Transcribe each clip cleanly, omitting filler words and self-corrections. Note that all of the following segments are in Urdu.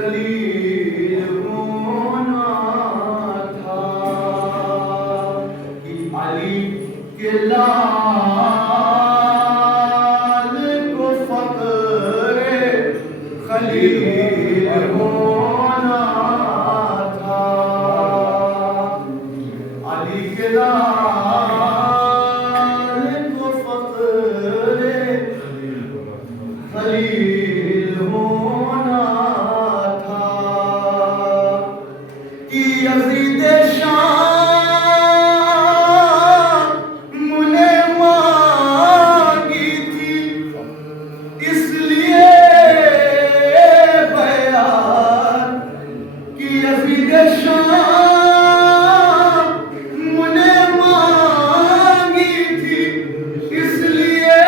ذلیل ہونا تھا کہ علی کے لال کو فقر خلیل ہونا تھا علی کے لال کو فقر خلیل ہونا تھا کہ یزید شام نے مانگی تھی اس لیے بیان کہ یزید شام نے مانگی تھی اس لیے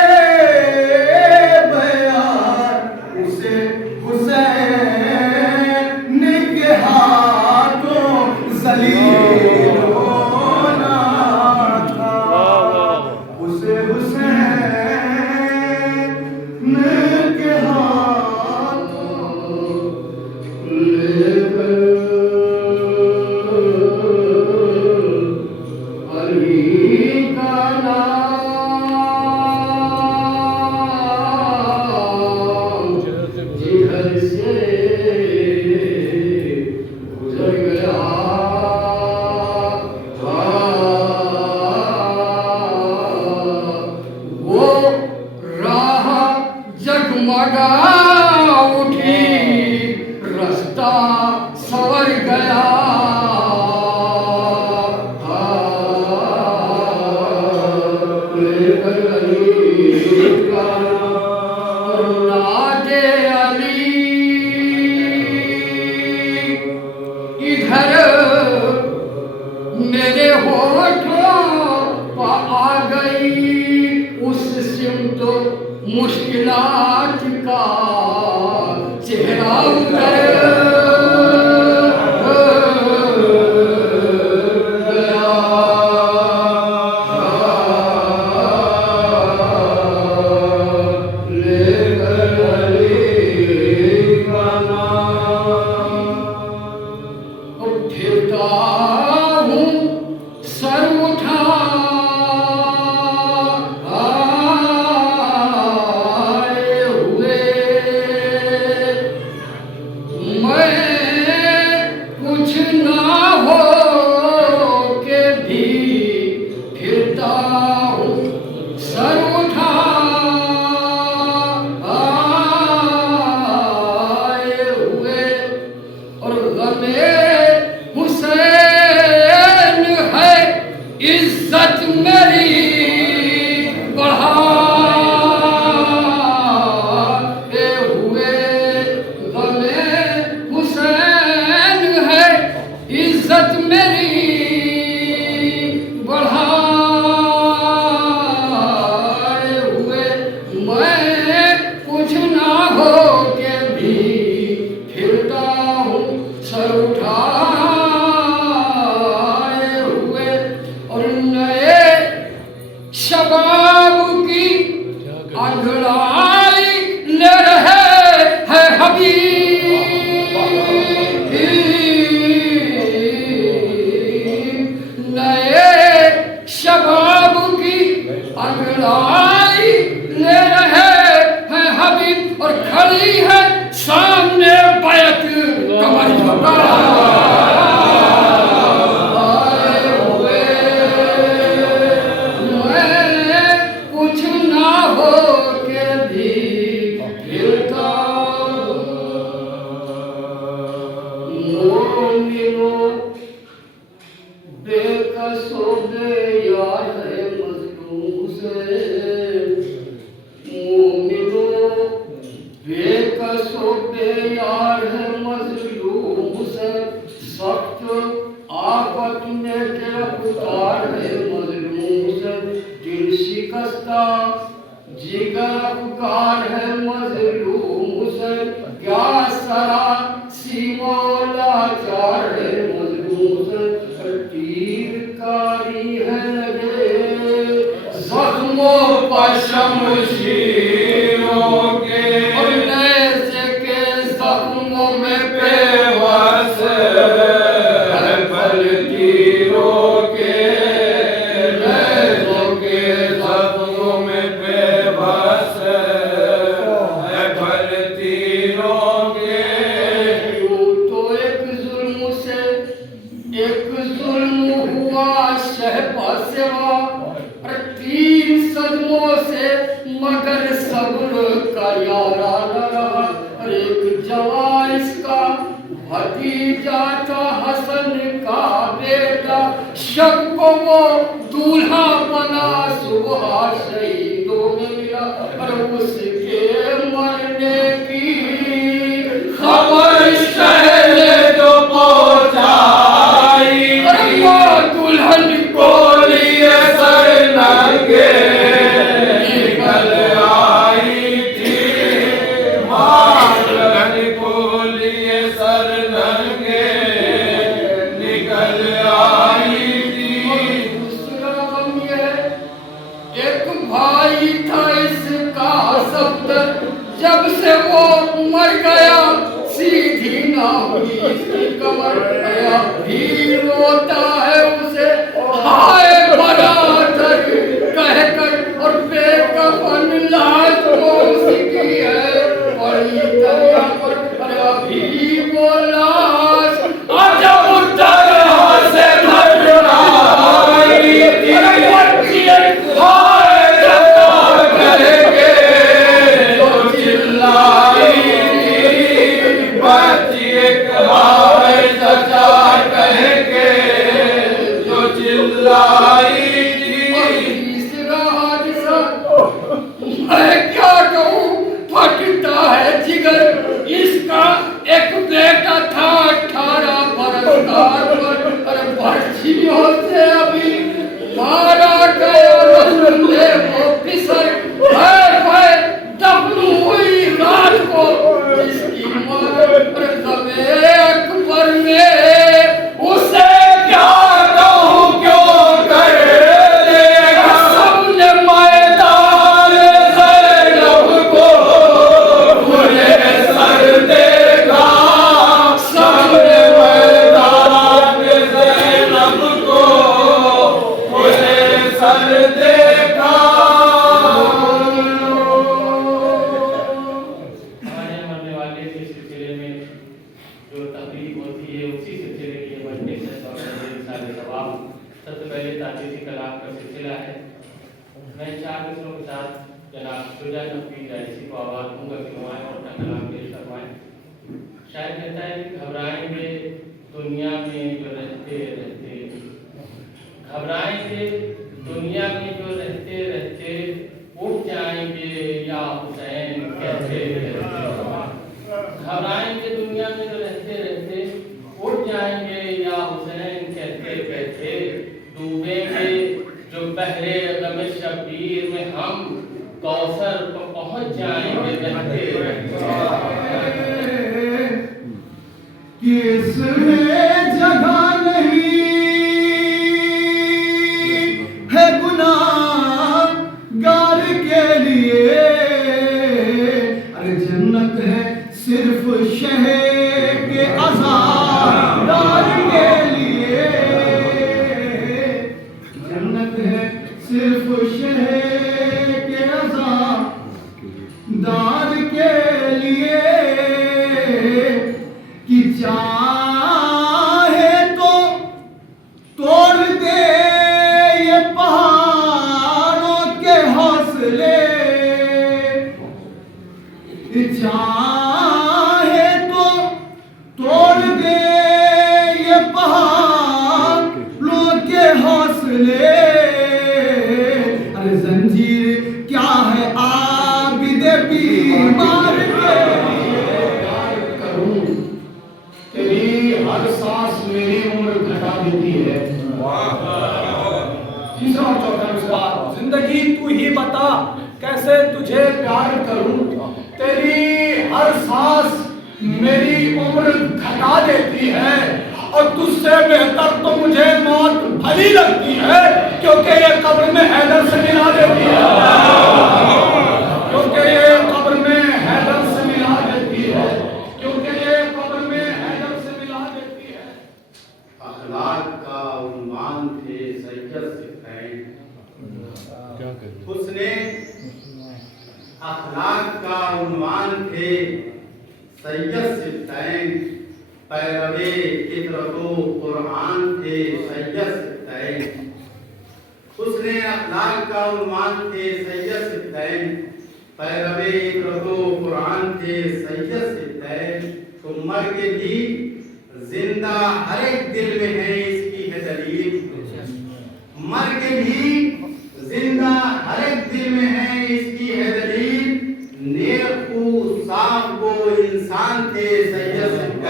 بیان اسے حسین کے ہاتھوں ذلیل ہونا تھا اسے حسین کے ہاتھوں لے کر علی کا نام جگر سے گزر گیا وہ راہ جگمگا اٹھی رستہ سور گیا لے کر علی کا نام علی ادھر میرے ہوٹھوں پہ آ گئی اس سمت مشکلات کا چہرہ اتر پھرتا ہوں سر اٹھائے ہوئے میں کچھ نہ ہو کے بھی پھرتا ہوں سر اٹھائے ہوئے اور غمِ حسین ہے عزت میری بڑھائے ہوئے غمِ حسین ہے عزت میری بڑھائے ہوئے میں کچھ نہ ہو کے بھی پھرتا ہوں سر اٹھائے ہوئے اور نئے شباب کی انگڑائی لے رہے ہیں حبیب نئے شباب کی انگڑائی لے رہے ہیں حبیب اور کھڑی ہے سامنے بیعت کمر جھکا کچھ نہ ہو کے بھی پھرتا مومنوں بے کس و بے یار ہے مظلوم سے مومنوں بے کس و بے یار ہے مظلوم سے سخت آفت میں گرفتار ہے مظلوم سے دل شکستہ جگر افکار ہے مظلوم سے کیا سرا سی مولا چار ہے پیوس ہے پل تیروں کے ریزوں کے زخموں میں پیوس ہے پل تیروں کے یوں تو ایک ظلم سے ایک ظلم ہوا شہپا سوا اور 3 صدموں سے مگر صبر کا یارانہ رہا اور ایک جوان اس کا بھتیجا تھا حسن کا بیٹا شب کو وہ دولہا بنا صبح شہیدوں میں ملا اور اس کے مرنے کی خبر شہر جو پہنچائی دلہن کو لیے سر ننگے نکل آئی تھی دلہن کو لیے سر ننگے نکل آئی تھی دوسرا غم یہ ایک بھائی تھا اس کا صفدر جب سے وہ مر گیا سیدھی نہ ہوئی اس کی کمر گیا بھی روتا ہے اسے ہائے برادر کہہ کر اور بے کفن لاش کو اس کی ہے بڑی دریا پر ابھی وہ لاش عجب طرح سے بھٹکائی تھی ہائے جتا کہہ کے جو چلائی تھی بچی ایک ہائے جتا کہہ کے جو چلائی تھی تیسرا حادثہ میں کیا کہوں پھٹتا ہے جگر اس کا ایک بیٹا تھا 18 برس کا اور برچھیوں سے ابھی مارا گیا رسولے وہ پسر ہے دفن ہوئی رات کو جس کی ماں اور غم اکبر میں اسے کیا کہوں کیوں کر دے گا سب نے میدان زینب کو مجھے سر دے گا سب نے میدان زینب کو مجھے سر دے گا ہمارے مرنے والے کے سلسلے میں جو تقریب ہوتی ہے اسی سلسلے کے بڑھنے سے سارے ثواب سب سے پہلے تعزیتی کلام کا سلسلہ ہے میں 4 مصروں کے ساتھ جناب شجاع نقوی جائسی کو آواز دوں گا کہ وہ آئیں اور اپنا کلام پیش کروائیں شاید کہتا ہے کہ گھبرائیں گے دنیا میں جو رہتے گھبرائیں گے دنیا میں جو رہتے اٹھ جائیں گے یا حسین کہتے گھبرائیں گے دنیا میں جو رہتے اٹھ جائیں گے یا حسین کہتے ڈوبیں گے جو بحرے غم شبیر میں ہم کوثر کو پہنچ جائیں گے کس میں جگہ نہیں ہے گناہ گار کے لیے ارے جنت ہے صرف شہر کے عزادار کے لیے جنت ہے صرف شہر کے عزادار کے لیے کہ چاہے تو توڑ دے یہ پہاڑوں کے حوصلے چاہے تو توڑ دے یہ پہاڑوں کے حوصلے ارے زنجیر کیا ہے عابد بیمار کے تیری ہر سانس میری عمر گھٹا دیتی ہے تیسرا اور چوتھا نسخہ زندگی تو ہی بتا کیسے تجھے پیار کروں تیری ہر سانس میری عمر گھٹا دیتی ہے اور تجھ سے بہتر تو مجھے موت بھلی لگتی ہے کیونکہ یہ قبر میں حیدر سے ملا دیتی ہے کیونکہ یہ قبر میں حیدر سے ملا دیتی ہے کیونکہ یہ قبر میں ستین پیروے فطرت و قرآن تھے سید ستین حسن اخلاق کا عنوان تھے سید ستین پیروے فطرت و قرآن تھے سید ستین تو مر کے بھی زندہ ہر ایک دل میں ہے اس کی ہے دلیل مر کے بھی زندہ ہر ایک دل میں ہے اس کی ہے دلیل نیک و صاف وہ انسان تھے سید ستین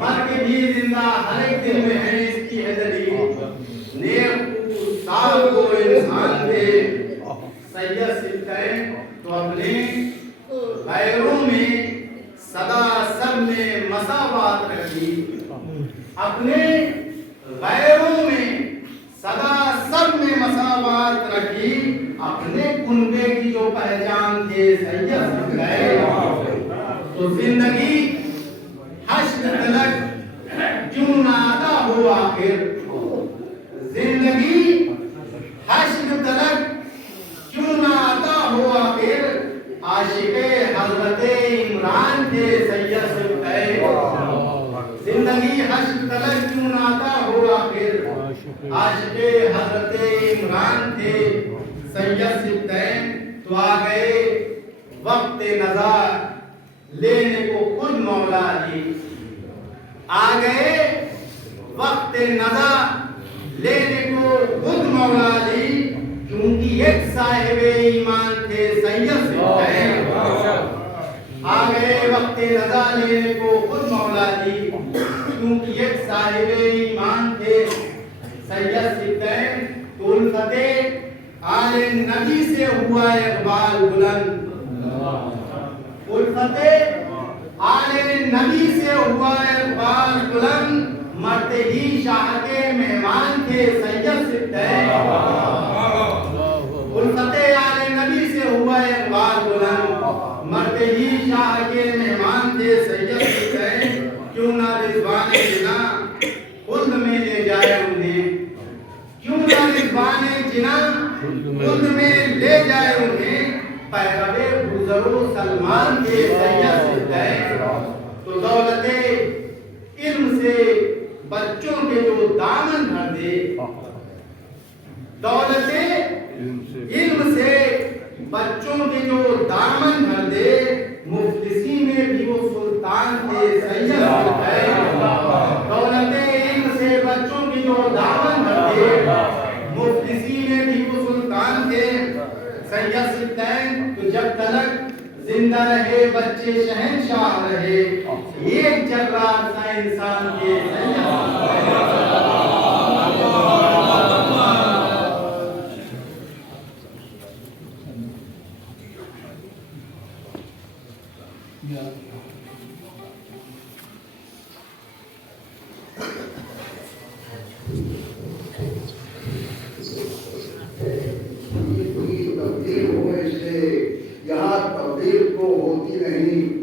مر کے بھی زندہ ہر ایک دل میں ہے اس کی ہے دلیل نیک و صاف وہ انسان تھے سید ستین تو اپنے غیروں میں سدا سب نے مساوات رکھی اپنے غیروں میں سدا سب نے مساوات رکھی اپنے کنبے کی جو پہچان تھے سید ستین تو زندگی حشر تلک کیوں نہ آتا ہو آخر زندگی حشر تلک کیوں نہ آتا ہو آخر عاشق حضرت عمران تھے سید ستین زندگی حشر تلک کیوں نہ آتا ہو آخر عاشق حضرت عمران تھے سید ستین تو آ گئے وقت نظر لینے کو خود مولا جی آ گئے وقت نظر لینے کو خود مولا جی کیونکہ ایک صاحب ایمان تھے سید ستین آ گئے وقت رضا لینے کو خود مولا جی کیونکہ ایک صاحب ایمان تھے سید ستین تو الفت آل نبی سے ہوا اقبال بلند الفت آل نبی سے ہوا اقبال بلند مرتے ہی شاہ کے مہمان تھے سید ستین الفت آل نبی سے ہوا اقبال بلند مرتے ہی شاہ کے مہمان تھے سید ستین کیوں نہ رضوان جنا خلد میں لے جائے انہیں کیوں نہ رضوان جنا خلد میں لے جائے انہیں پیروے بزر و سلمان تھے سید ستین تو دولت علم سے بچوں کے جو دامن بھر دے دولت علم سے بچوں کے جو دامن بھر دے مفلسی میں بھی وہ سلطان تھے سید ستین دولت علم سے بچوں کے جو دامن بھر دے مفلسی میں بھی وہ سلطان تھے سید ستین تو جب تلک زندہ رہے بچے شہنشاہ رہے ایک جرات سا انسان کے سید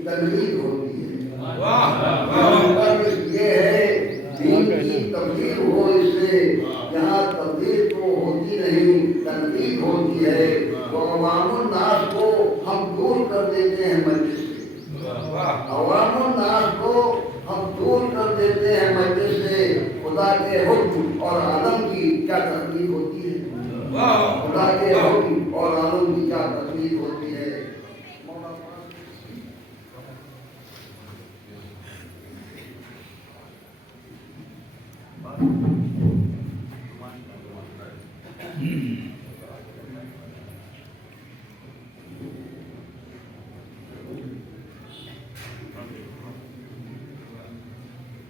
تبلیغ ہوتی ہے یہ ہے دین کی تبلیغ ہو اس سے یہاں تبلیغ تو ہوتی نہیں تنقید ہوتی ہے وہ عوام الناس کو ہم دور کر دیتے ہیں مجلس سے عوام الناس کو ہم دور کر دیتے ہیں مجلس سے خدا کے حکم اور عالم کی کیا تکلیف ہوتی ہے خدا کے حکم اور عالم کی کیا تکلیف ہوتی ہے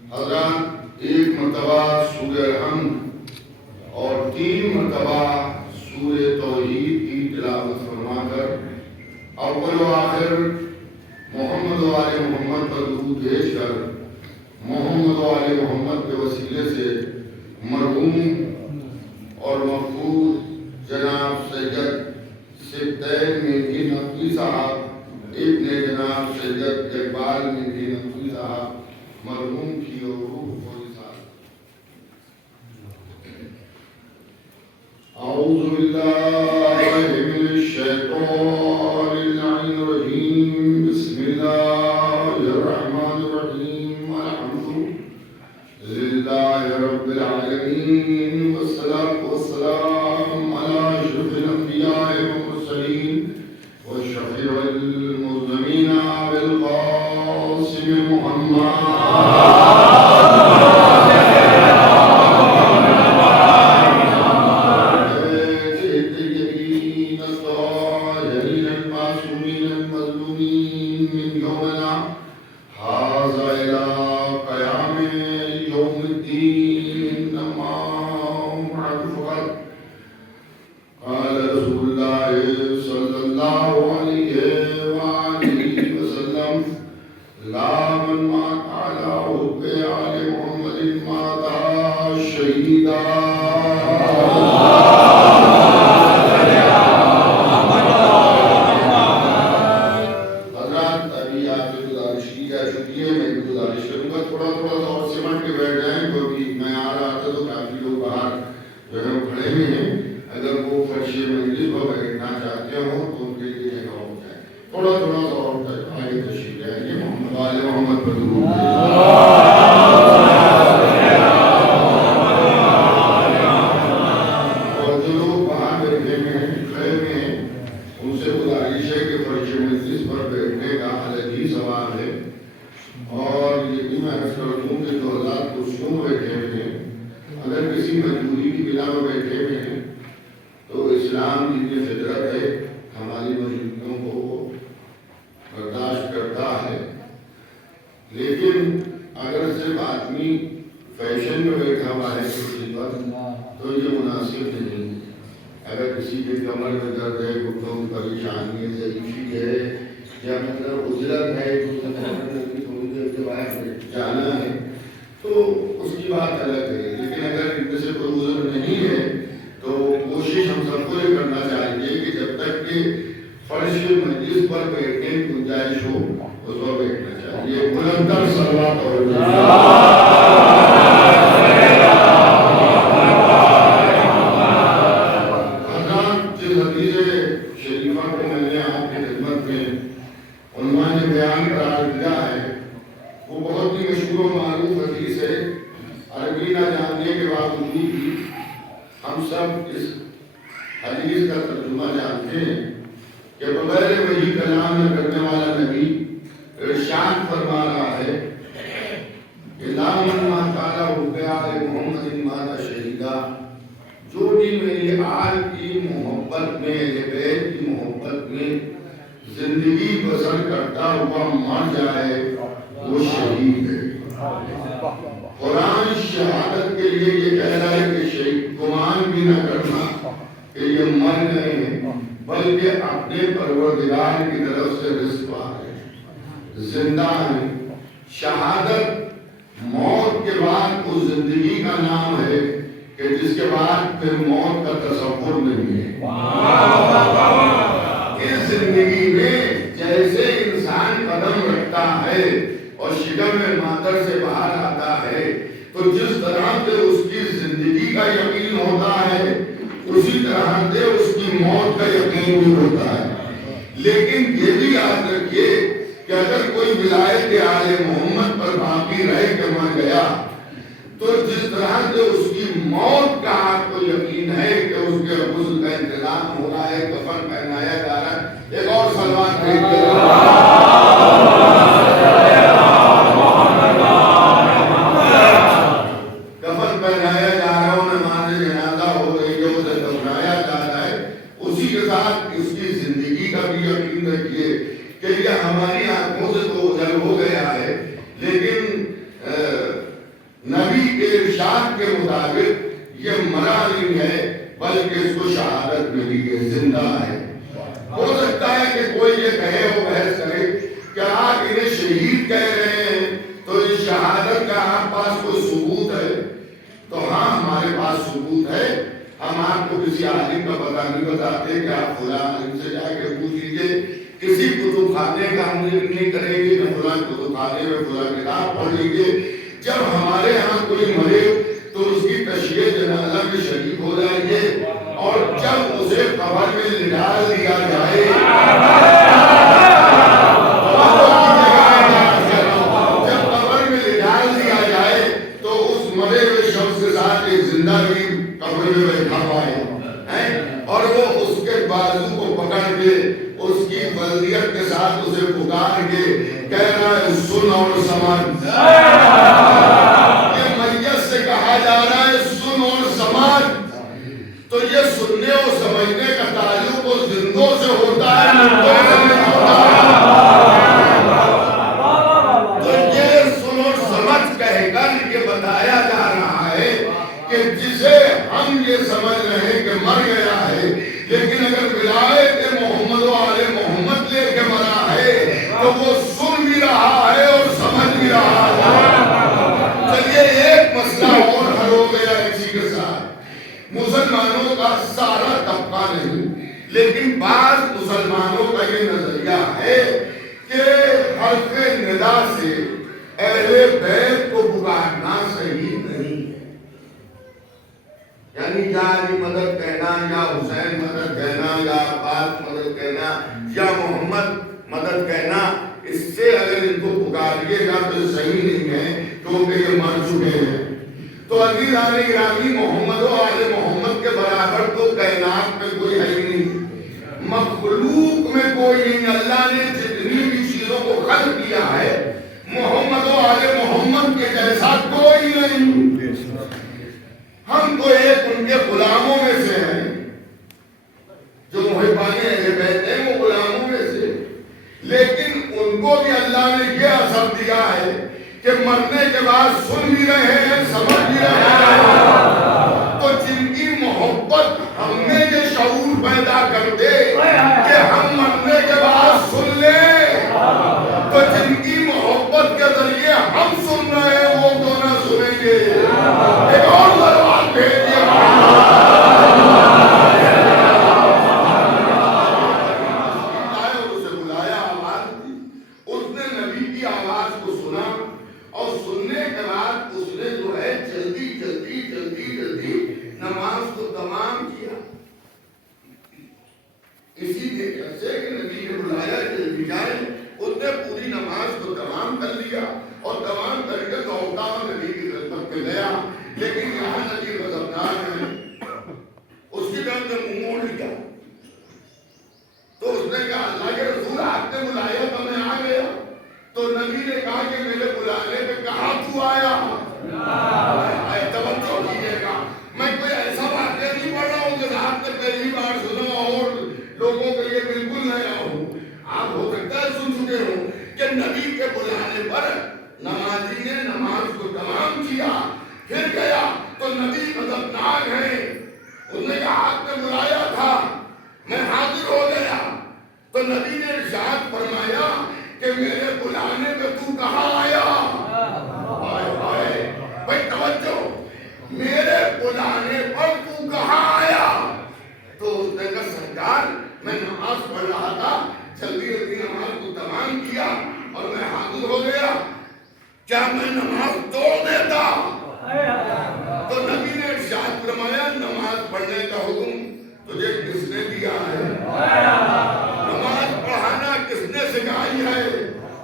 حضرات ایک مرتبہ سورہ حمد اور 3 مرتبہ سورہ توحید کی تلاوت فرما کر اول و آخر محمد و آل محمد پر درود بھیج کر محمد و آل محمد کے وسیلے سے مرحوم اور مغفور جناب سید ستین میٹھی نقوی صاحب ابن جناب سید اقبال میٹھی نقوی صاحب مرحوم کی روح کو اعوذ باللہ من الشیطان اللعین الرجیم بسم اللہ الرحمن الرحمن الرحيم الحمد لله رب العالمين والصلاة والسلام على أشرف الأنبياء والمرسلين والشفيع المذنبين بالقاسم محمد جب گھوڑے میں بیٹھا ہوا ہے اور وہ اس کے بازو کو پکڑ کے اس کی بلدیت کے ساتھ اسے پکار کے کہہ رہا ہے سن اور سمجھ. یہ میت سے کہا جا رہا ہے سن اور سمجھ. تو یہ سننے اور سمجھنے کا تعلق اس زندوں سے ہوتا ہے, مردوں سے نہیں ہوتا. تو یہ سن اور سمجھ کہہ کر یہ بتایا جا رہا ہے کہ جسے ہم یہ سمجھ رہے ہیں کہ مر گیا ہے, لیکن اگر ولایت محمد و آل محمد لے کے مرا ہے تو وہ سن بھی رہا ہے اور سمجھ بھی رہا ہے. چلیے ایک مسئلہ اور حل ہو گیا اسی کے ساتھ. مسلمانوں کا سارا طبقہ نہیں, لیکن بعض مسلمانوں کا یہ نظریہ ہے کہ حرف ندا سے اہل بیت کو پکارنا صحیح نہیں ہے. یعنی یا علی مدد کہنا, یا حسین مدد کہنا, یا عباس مدد کہنا, یا محمد مدد کہنا, اس سے اگر ان کو پکاریے گا تو صحیح نہیں ہے کیونکہ یہ مر چکے ہیں. تو عزیزان گرامی, محمد و آل محمد کے برابر تو کائنات میں کوئی ہے ہی نہیں, مخلوق میں کوئی نہیں. اللہ نے جتنی بھی چیزوں کو خلق کیا ہے محمد و آل محمد کے جیسا کوئی نہیں. ہم تو ایک ان کے غلاموں میں سے ہیں, جو محبان اہل بیت ہیں وہ غلاموں میں سے, لیکن ان کو بھی اللہ نے یہ اثر دیا ہے کہ مرنے کے بعد سن بھی رہے ہیں, سمجھ بھی رہے ہیں. تو جن کی محبت ہم نے یہ شعور پیدا کر دے کہ ہم مرنے کے بعد سن لیں, تو جن کی محبت کے ذریعے ہم سن رہے ہیں وہ تو نہ سنیں گے. ایک اور دربار بھیج دیا, اسے بلایا, آواز دی, اس نے نبی کی آواز کو سنا اور سننے کے بعد اس نے جو ہے جلدی جلدی جلدی جلدی نماز کو تمام کیا. اسی طرح سے کہ نبی نے بلایا جلدی جائے, اس نے پوری نماز کو تمام کر لیا اور تمام کر کے دوڑتا ہوا نبی کی خدمت پہ گیا. لیکن یہاں نبی غضبناک ہے, اس کی طرف سے منہ موڑ لیا. تو اس نے کہا اللہ کے رسول آپ نے بلایا تو میں آ گیا. تو نبی نے کہا کہ میرے بلانے پہ کہاں تو آیا. توجہ کیجیے گا, میں کوئی ایسا واقعہ نہیں پڑھ رہا ہوں کہ آپ نے پہلی بار سنا اور لوگوں کے لیے بالکل نیا ہو. آپ ہو سکتا ہے سن چکے ہوں کہ نبی کے بلانے پر نمازی نے نماز کو تمام کیا, پھر گیا تو نبی غضبناک ہے. اس نے کہا آپ نے بلایا تھا, میں حاضر ہو گیا. تو نبی نے ارشاد فرمایا کہ میرے بلانے پہ تو کہاں آیا. بھائی توجہ, میرے بلانے پر تو کہاں آیا. تو اس نے کہا سرکار میں نماز پڑھ رہا تھا, جلدی جلدی نماز کو تمام کیا اور میں حاضر ہو گیا. کیا میں نماز توڑ دیتا. تو نبی نے ارشاد فرمایا نماز پڑھنے کا حکم تجھے کس نے دیا ہے. نماز پڑھانا کس نے سکھائی ہے.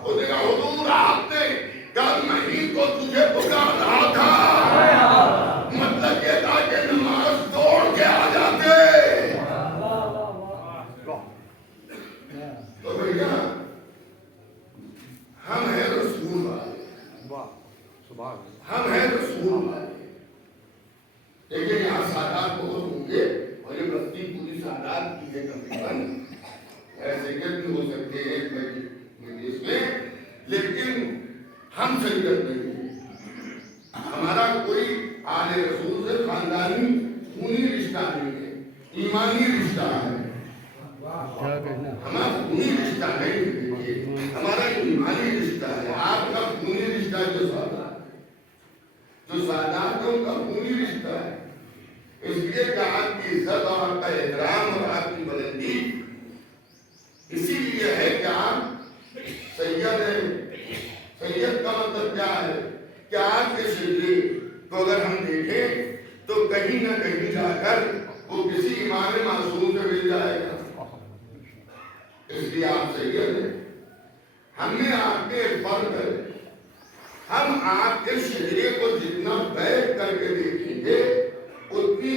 اس نے کہا حضور آپ نے کہا میں ہی تو تجھے پکار رہا تھا. مطلب یہ تھا کہ نماز توڑ کے آ جاتے. تو بھیا ہم ہیں رسول والے, ہم ہیں رسول والے. لیکن یہاں سادات بہت ہوں گے اور یہ بستی پوری سادات کی ہے تقریباً, ایسے کہ بھی ہو سکتے ہیں مجلس میں, لیکن ہم سیدت نہیں ہیں. ہمارا کوئی آل رسول سے خاندانی خونی رشتہ نہیں ہے, ایمانی رشتہ ہے. ہمارا خونی رشتہ نہیں ہے, ہمارا ایمانی رشتہ ہے. آپ کا خونی رشتہ جو سادات ہے ان کا خونی رشتہ ہے. اس لیے کہ آپ کی عزت اور آپ کا احترام اور آپ کی بلندی اسی لیے ہے کہ آپ سید ہیں. سید کا مطلب کیا ہے کہ آپ کے شجرے کو اگر ہم دیکھیں تو کہیں نہ کہیں جا کر وہ کسی امام معصوم سے مل جائے گا. اس لیے آپ سید ہیں. ہم نے آپ کے فرق ہے, ہم آپ کے شجرے کو جتنا بیٹھ کر کے دیکھیں گے اتنی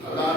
1000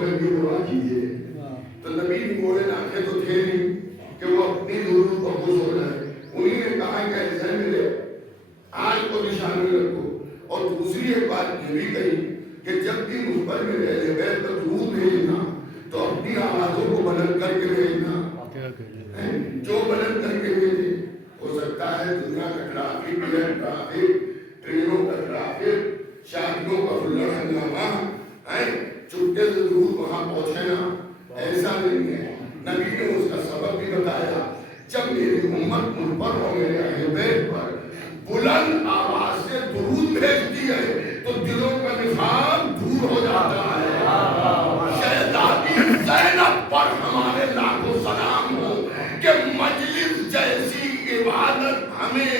پھر بھی دعا کیجیے. تو نبی گھوڑے ناکھے تو تھے نہیں کہ وہ اپنی ضرورت پر خوش ہو جائے. انہی نے کہا کہ ایسے میرے آنکھ کو نشان میں رکھو. اور دوسری ایک بات یہ بھی کہی کہ جب بھی مجھ پر میرے اہل بیت پر درود بھیجنا تو اپنی آوازوں کو بلند کر کے بھیجنا. جو بلند کر کے بھیجے. ہو سکتا ہے دنیا کا ٹرافک ٹرینوں کا ٹرافک شادیوں کا ہلڑ ہنگامہ چپکے سے درود وہاں پہنچے نا. ایسا نہیں ہے. نبی نے اس کا سبب بھی بتایا. جب میری امت مجھ پر اور میرے اہل بیت پر بلند آواز سے درود بھیجتی ہے تو دلوں کا نفاق دور ہو جاتا ہے. شہزادی زینب پر ہمارے لاکھوں سلام ہو کہ مجلس جیسی عبادت ہمیں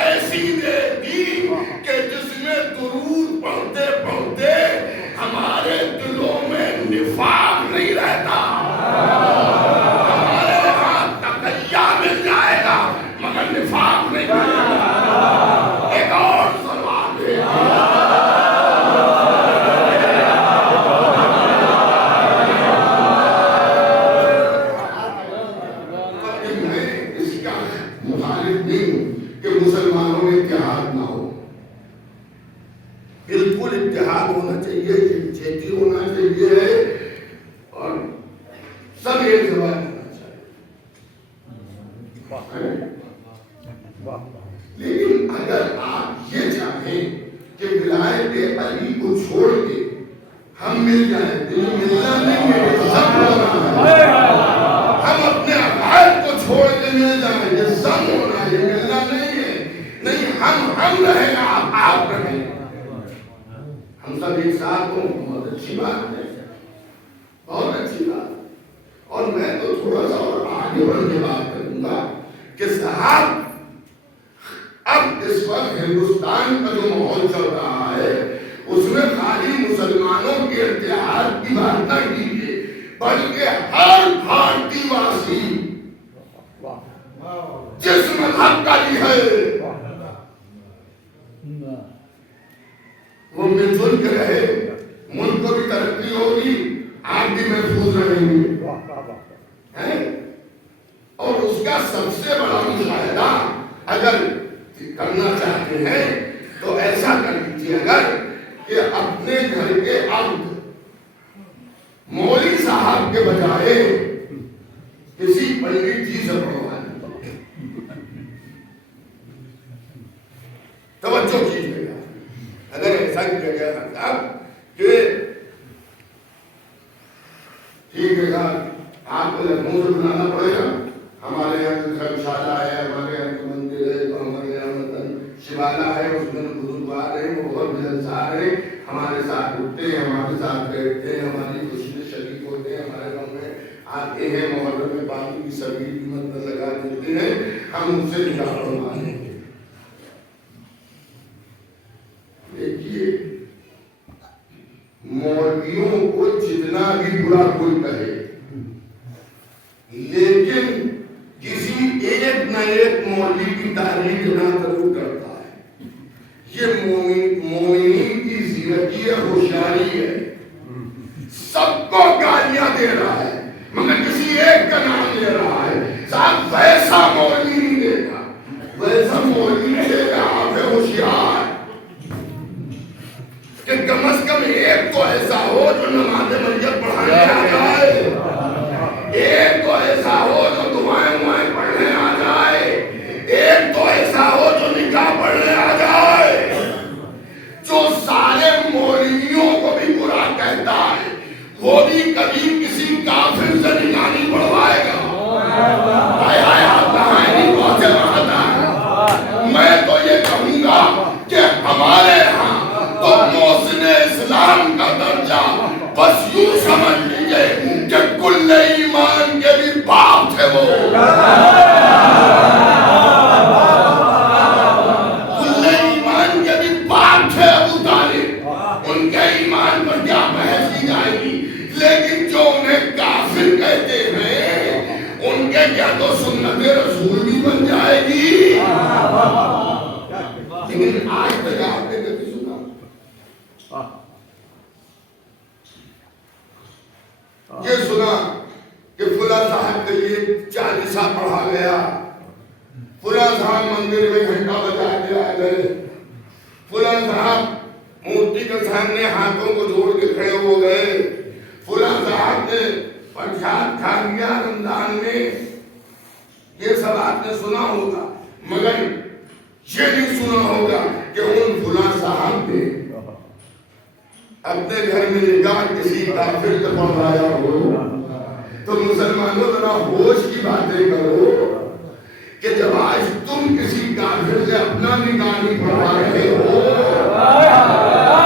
ایسی دے دی کہ جس میں درود پڑھتے پڑھتے ہمارے دلوں میں نفاق نہیں رہتا. ہمارے ہاں تقیہ مل جائے گا مگر نفاق نہیں ملے گا. ایک اور سوال ہے. مسلمانوں میں اتحاد نہ ہو. بالکل اتحاد ہونا چاہیے. چھیتی ہونا چاہیے اور سب ایک زبان ہونا چاہیے. لیکن اگر آپ یہ چاہیں کہ ولایت علی کو چھوڑ کے ہم مل جائیں تو یہ ملنا نہیں ہے. سب ہونا ہے. ہم اپنے عقائد کو چھوڑ کے مل جائیں یہ سب ہونا ہے. یہ ملنا نہیں ہے. نہیں ہم رہیں آپ رہیں. ہم سب ایک ساتھ ہوں. بہت اچھی بات ہے. بہت اچھی بات. اور میں تو تھوڑا سا اور آگے بڑھ کے بات کروں گا کہ صاحب اب اس وقت ہندوستان کا جو ماحول چل رہا ہے اس میں خالی مسلمانوں کے اتحاد کی بات نہ کیجیے بلکہ ہر بھارتی واسی جس مذہب کا بھی ہے وہ مل جل کے رہے. ملک کو بھی ترقی ہوگی. آپ بھی محفوظ رہیں گے. اور اس کا سب سے بڑا مشاہدہ اگر کرنا چاہتے ہیں تو ایسا کر لیجیے اگر کہ اپنے گھر کے عبد مولوی صاحب کے بجائے کسی پنڈت جی سے پڑھوائیں. توجہ کیجیے گا. اگر ایسا کیا گیا صاحب کہ ٹھیک ہے صاحب آپ کو لکھنؤ سے بنانا پڑے گا. ہمارے یہاں خرمشالہ ہے, ہمارے یہاں مندر ہے, تو ہمارے یہاں شیوالا ہے, اس میں بزرگوار ہیں, وہ بہت ملنسار ہیں, ہمارے ساتھ اٹھتے ہیں, ہمارے ساتھ بیٹھتے ہیں, ہماری خوشی میں شریک ہوتے ہیں, ہمارے گاؤں میں آتے ہیں, محرم میں پانی کی سبھی قیمت پر لگا دیتے ہیں, ہم ان سے نکاح پڑھوانے ہیں. دیکھیے مولویوں کو جتنا بھی برا کوئی کہے لیکن کسی ایک نہ ایک مولوی کی تعریف نہ ضرور کرتا ہے. یہ مومنین کی زیرتی ہے, ہوشیاری ہے. سب کو گالیاں دے رہا ہے مگر کسی ایک کا نام لے رہا ہے. صاحب ویسا مولوی نہیں دے گا, ویسا مولوی نہیں دے گا. آپ ہے ہوشیار کہ کم از کم ایک تو ایسا ہو جو نماز مریم پڑھانے آ جائے. ایک تو ایسا ہو جو دعائیں پڑھنے آ جائے. ایک تو ایسا ہو جو نکاح پڑھنے آ جائے. جو سارے مولویوں کو بھی برا کہتا ہے وہ بھی کبھی کسی کافر سے نکاح نہیں پڑھوائے گا. میں تو یہ کہوں گا کہ ہمارے ہاں تو محسن اسلام کا درجہ بس یوں سمجھ لیجئے کہ کل ایمان کے بھی باپ تھے. وہ کل ایمان کے بھی باپ تھے ابو طالب. ان کے ایمان پر کیا بحث کی جائے گی. لیکن جو انہیں کافر کہتے ہیں ان کے کیا تو سنت رسول بھی بن جائے گی. لیکن آج تک آپ نے کبھی سنا یہ سنا کہ فلاں صاحب کے لیے چالیسا پڑھا گیا، فلاں صاحب مندر میں گھنٹا بجا دیا گئے، فلاں صاحب مورتی کے سامنے ہاتھوں کو جوڑ کے کھڑے ہو گئے، فلاں صاحب نے پرساد کھا لیا رمضان میں. یہ سب آپ نے سنا ہوگا، مگر یہ نہیں سنا ہوگا کہ ان فلاں صاحب نے اپنے گھر میں نگاہ کسی کافر سے پڑھایا ہو. تو مسلمانوں ذرا ہوش کی باتیں کرو کہ جب آج تم کسی کافر سے اپنا نگاہ نہیں پڑھا رہے ہو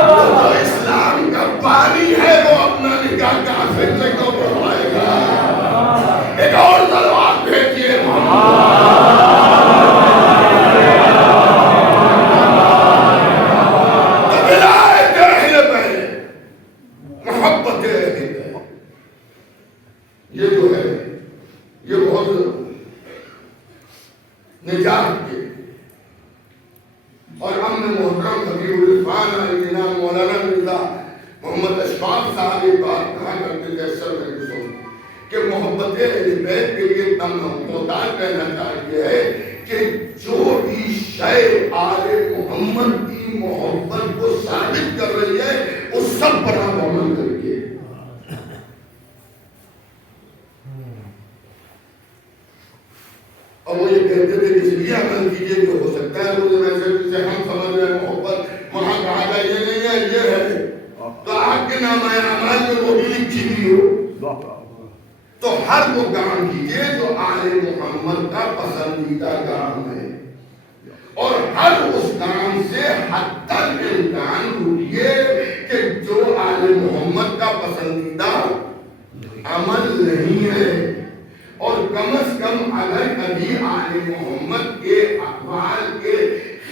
تو اسلام کا بانی ہے وہ اپنا نگاہ کافر سے کیوں پڑھائے گا؟ ایک اور دلوات بھیجیے محبت ہے. یہ جو ہے یہ بہت نجات کے اور امن محترم حبیب الرحمن علی جناب مولانا مرزا محمد اشفاق صاحب یہ بات کہا کرتے تھے اکثر میں سن کہ محبت اہل بیت کے لیے محتاج کہنا چاہیے ہے کہ جو بھی شے آل محمد کی محبت کو ثابت کر رہی ہے اس سب پر آپ عمل کر کے اور وہ یہ کہتے تھے کہ اس لیے عمل کیجیے جو ہو سکتا ہے روز میسج سے ہم سمجھ رہے ہیں محبت وہاں کہا جائے یہ نہیں ہے یہ ہے تو آپ کے نام اعمال میں وہ بھی لکھی بھی ہو تو ہر وہ کام کیجیے جو آل محمد کا پسندیدہ کام ہے اور ہر اس کام سے حد تک امکان رکھیے کہ جو آل محمد کا پسندیدہ عمل نہیں ہے اور کم از کم اگر کبھی آل محمد کے اقوال کے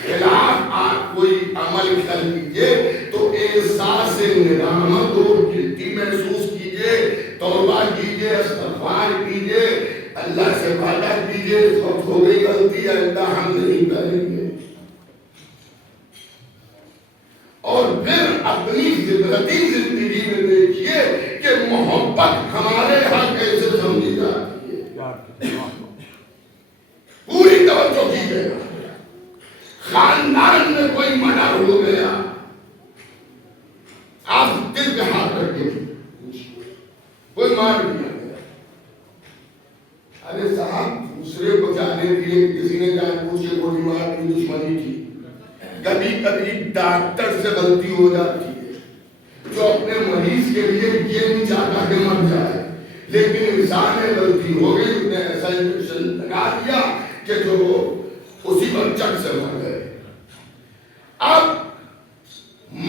خلاف آپ کوئی عمل کر لیجئے تو احساس ندامت اور گلٹی محسوس کیجئے، توبہ کیجئے، استغفار کیجئے، اللہ سے وعدہ کیجئے اس وقت ہو گئی غلطی اللہ ہم نہیں کریں گے اور پھر اپنی فطرتی زندگی میں دیکھیے کہ محبت ہمارے ہاں کیسے سمجھی جاتی ہے. پوری توجہ کیجیے گا. خاندان میں کوئی مرڈر ہو گیا آپ دل پہ ہاتھ رکھے کوئی مار دیا گیا، ارے صاحب دوسرے کو جانے دیے کسی نے جان بوجھ کے گولی مار دی، دشمنی تھی. کبھی کبھی ڈاکٹر سے غلطی ہو جاتی ہے جو اپنے مریض کے لیے یہ نہیں چاہتا کہ مر جائے، لیکن انسان ہے غلطی ہو گئی، اس نے ایسا انجیکشن لگا دیا کہ جو اسی پر چٹ سے مر گئے. اب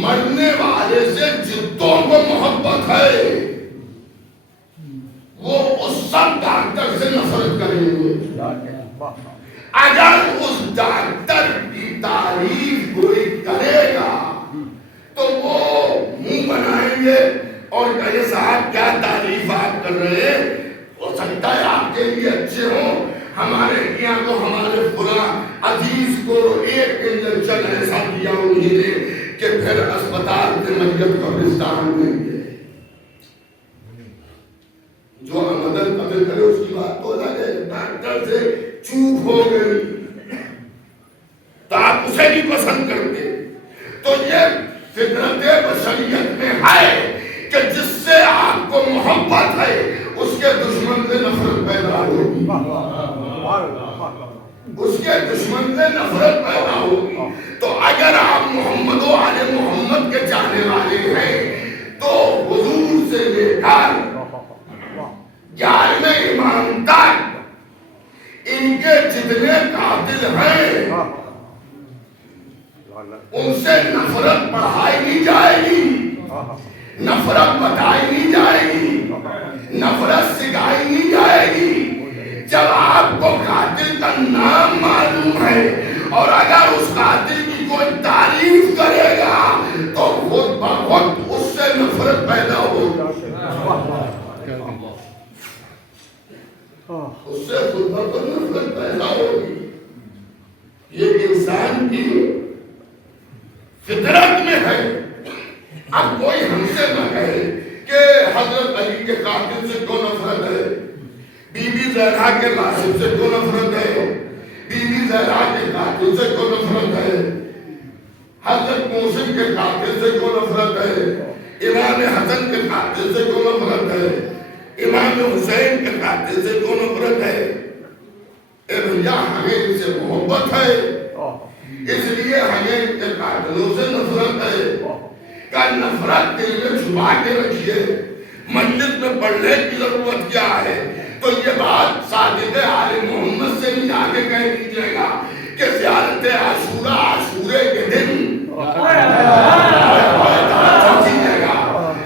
مرنے والے سے جتوں کو محبت ہے وہ اس سب ڈاکٹر سے نفرت کریں گے. اگر اس ڈاکٹر کی تعریف کوئی کرے گا تو وہ منہ بنائیں گے اور کہے صاحب کیا تعریف آپ کر رہے ہیں، ہو سکتا ہے آپ کے لیے اچھے ہوں، ہمارے کیا تو ہمارے فلاں عزیز کو ایک انجیکشن ایسا دیا انہیں نے کہ پھر اسپتال سے میت قبرستان میں گئے. جو مدد قتل کرے اس کی بات تو الگ ہے، ڈاکٹر سے چوک ہو گئی تو آپ اسے بھی پسند کرتے. تو یہ فطرت بشریت میں ہے کہ جس سے آپ کو محبت ہے اس کے دشمن سے نفرت پیدا ہوگی، اس کے دشمن سے نفرت پیدا ہوگی. تو اگر آپ محمد و آل محمد کے چاہنے والے ہیں تو حضور سے لے کر 11ویں امام تک ان کے جتنے قاتل ہیں ان سے نفرت بڑھائی نہیں جائے گی، نفرت بتائی نہیں جائے گی، نفرت سکھائی نہیں جائے گی. جب آپ کو قاتل کا نام معلوم ہے اور اگر اس قاتل کی کوئی تعریف کرے گا تو خود بخود اس سے نفرت پیدا ہوگی، اس سے خود بخود نفرت پیدا ہوگی. یہ انسان کی فطرت میں ہے. اب کوئی ہم سے نہ کہے کہ حضرت علی کے قاتل زہرا کے غاصب سے کو نفرت ہے، بی بی زہرا کے قاتل سے کو نفرت ہے، حضرت موسیٰ کے قاتل سے کو نفرت ہے، امام حسن کے قاتل سے کو نفرت ہے، امام حسین کے قاتل سے کو نفرت ہے۔ اے بھیا ہمیں ان سے محبت ہے، اس لیے ہمیں ان کے قاتلوں سے نفرت ہے۔ کہ نفرت دل میں چھپا کے رکھیے، مجلس میں پڑھنے کی ضرورت کیا ہے؟ تو یہ بات صادق آل محمد سے بھی آگے کہہ دیجئے گا کہ زیارت عاشورہ عاشورے کے دن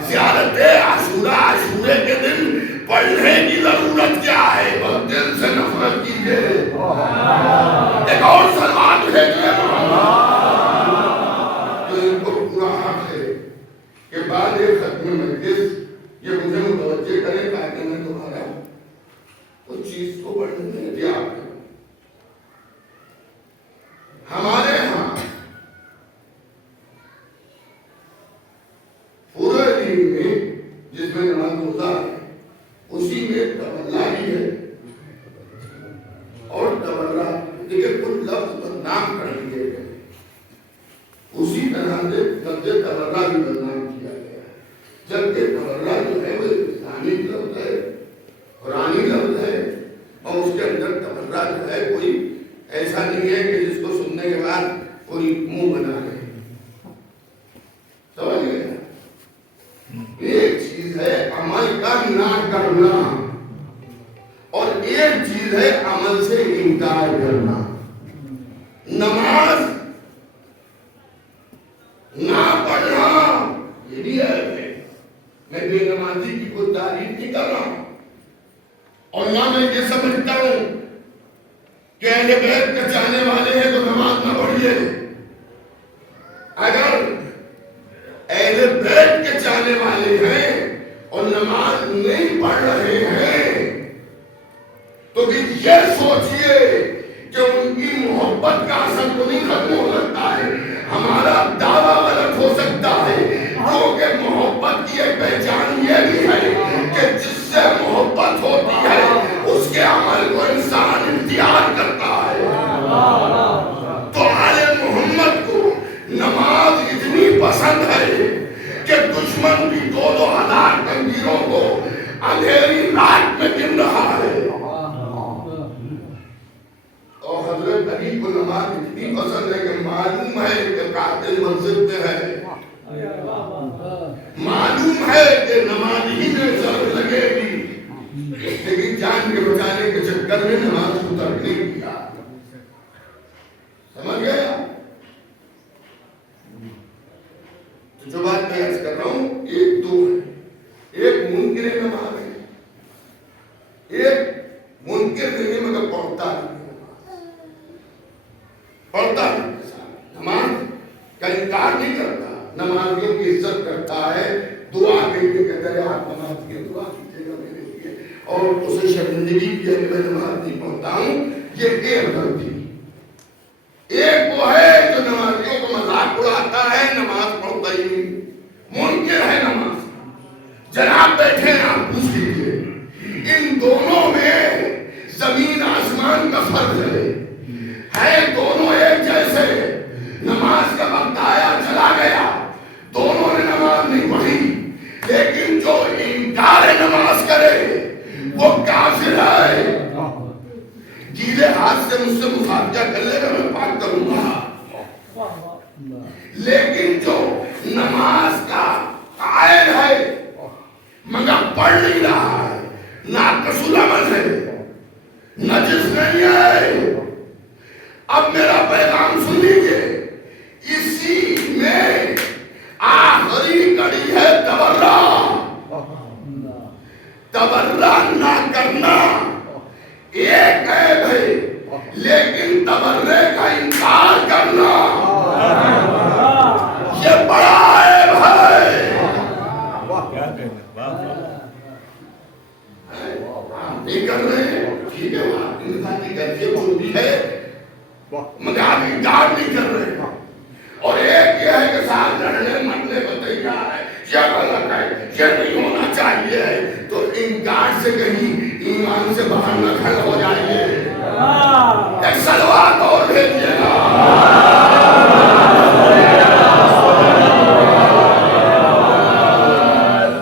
زیارت عاشورہ عاشورے کے دن پڑھنے کی ضرورت کیا ہے؟ بس دل سے نفرت کیجئے۔ ایک اور سلوات بھیجئے تو ان کو پورا حق ہے کہ بعد ختم مجلس یہ مجھے متوجہ کرے تاکہ میں تمہارا اس چیز کو پڑھنے میں احتیاط کروں۔ ہمارے ہاں پورے دین میں جس میں نماز روزہ ہے اسی میں تولہ بھی ہے اور تولہ دیکھیں کچھ لفظ بدنام کر دیے گئے، اسی طرح سے لفظ تولہ بھی بدنام کیا گیا ہے، جبکہ تولہ جو ہے وہ اسلامی لفظ ہے، قرآنی لفظ ہے، اور اس کے اندر تولہ جو ہے کوئی ایسا نہیں ہے کہ جس کو سننے کے بعد کوئی منہ بنا لے۔ سمجھ گئے؟ ایک چیز ہے عمل کا نہ کرنا اور ایک چیز ہے عمل سے انکار کرنا۔ نماز نہ پڑھنا یہ بھی ہے، میں بے نمازی کی کوئی تعریف نہیں کر رہا ہوں، اور نہ میں یہ سمجھتا ہوں کہ اہل بیت کے چاہنے والے ہیں تو نماز نہ پڑھیے۔ اگر اہل بیت کے چاہنے والے ہیں اور نماز نہیں پڑھ رہے ہیں تو بھی یہ سوچئے کہ ان کی محبت کا اثر تو نہیں ختم ہو سکتا ہے، ہمارا دعویٰ غلط ہو سکتا ہے، کیونکہ محبت کی ایک پہچان یہ بھی ہے کہ جس سے محبت ہوتی ہے اس کے عمل کو انسان اختیار کرتا ہے۔ تو آل محمد کو نماز اتنی پسند ہے کہ دشمن بھی 2,000 تنگیروں کو اندھیری رات میں گن رہا ہے، اور حضرت علی کو نماز اتنی پسند ہے کہ معلوم ہے کہ قاتل منزل پہ ہے، معلوم ہے کہ نماز ہی میں ضرب لگے گی، لیکن جان کے بچانے کے چکر میں نماز کو ترک نہیں کیا۔ سمجھ گیا؟ تو جو بات میں عرض کر رہا ہوں ایک دو ہے، ایک منکر نماز ہے، ایک منکر نہیں مگر پڑھتا نہیں نماز کا انکار نہیں کرتا، نمازیوں کی عزت کرتا ہے، دعا کے لیے کہتا ہے آپ نماز کی دعا کیجیے گا میرے لیے، اور اسے شرمندگی کی ہے کہ میں نماز نہیں پڑھتا ہوں۔ یہ ایک غلطی۔ ایک وہ ہے جو نمازیوں کو مذاق اڑاتا ہے، نماز پڑھتا ہی نہیں، منکر ہے نماز۔ جناب بیٹھے ہیں، آپ پوچھ لیجیے، ان دونوں میں زمین آسمان کا فرق ہے دونوں ایک جیسے، نماز کا وقت آیا چلا گیا، دونوں نے نماز نہیں پڑھی، لیکن جو انکار نماز کرے وہ کافر ہے۔ گیلے ہاتھ سے مجھ سے مصافحہ کر لے گا میں پاک کروں گا، لیکن جو نماز کا قائل ہے مگر پڑھ نہیں رہا ہے، ناقص العمل ہے، نجس نہیں ہے۔ اب میرا پیغام سن لیجئے، اسی میں آخری کڑی ہے تبرہ۔ تبرہ نہ کرنا ایک عیب ہے، لیکن تبرے کا انکار کرنا یہ بڑا عیب ہے۔ نہیں کر رہے ہیں ٹھیک ہے، انسان کی کیفیت جو بھی ہے مگر آپ انکار نہیں کر رہے، اور ایک یہ ہے کہ ساتھ لڑنے مرنے کو تیار ہے، یہ غلط ہے، یہ نہیں ہونا چاہیے، تو انکار سے کہیں ایمان سے باہر نہ کھڑا ہو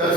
10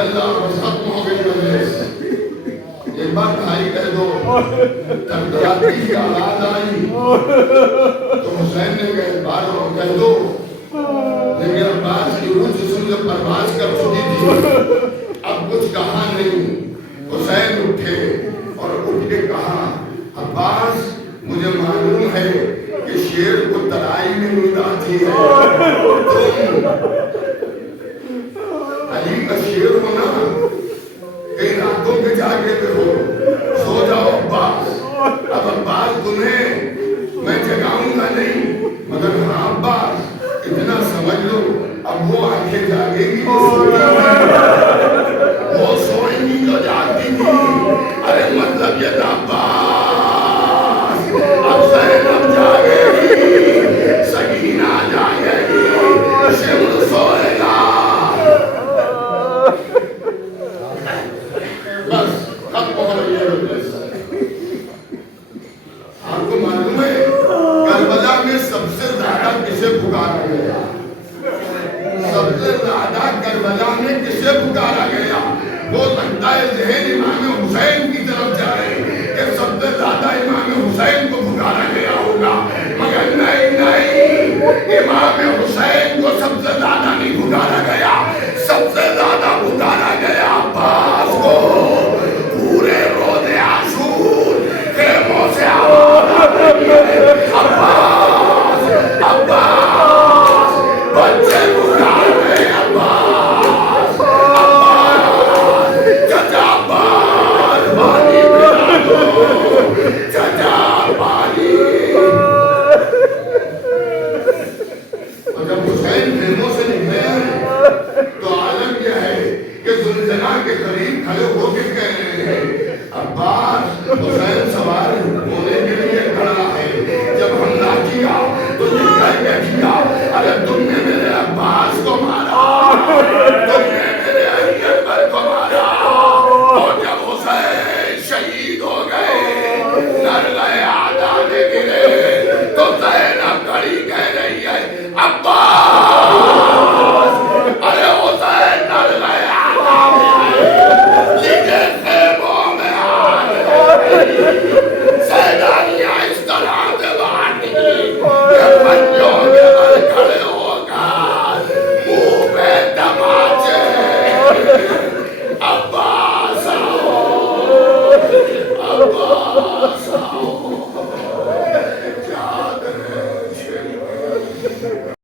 اللہ بس ختم ہو گئی مجلس ایک بار بھائی کہہ دو جب دراتی کی آواز آئی تو حسین نے کہا بار کہہ دو لیکن عباس کی روح جسم سے پرواز کر چکی تھی اب کچھ کہا نہیں حسین اٹھے اور اٹھ کے کہا عباس مجھے معلوم ہے کہ شیر کو ترائی میں نیند آتی ہے تم علی کا شیر ہونا کئی راتوں کے جاگے پہ ہو سو جاؤ عباس اب عباس تمہیں میں جگاؤں گا نہیں مگر ہاں عباس اتنا سمجھ لو اب وہ آنکھیں جاگے گی وہ سوئیں گی جو جاگتی تھی ارے مطلب یہ تھا عباس اب زینب جاگے گی سکینہ جاگے گی شمر سوئے گا بس ختم ہو رہی ہے آپ کو معلوم ہے کربلا میں سب سے زیادہ کسے پکارا گیا سب سے زیادہ کربلا میں کسے پکارا گیا وہ لگتا ہے ذہن امام حسین کی طرف جا رہے کہ سب سے زیادہ امام حسین کو پکارا گیا ہوگا مگر نہیں امام حسین کو سب سے زیادہ نہیں پکارا گیا سب سے زیادہ پکارا گیا عباس کو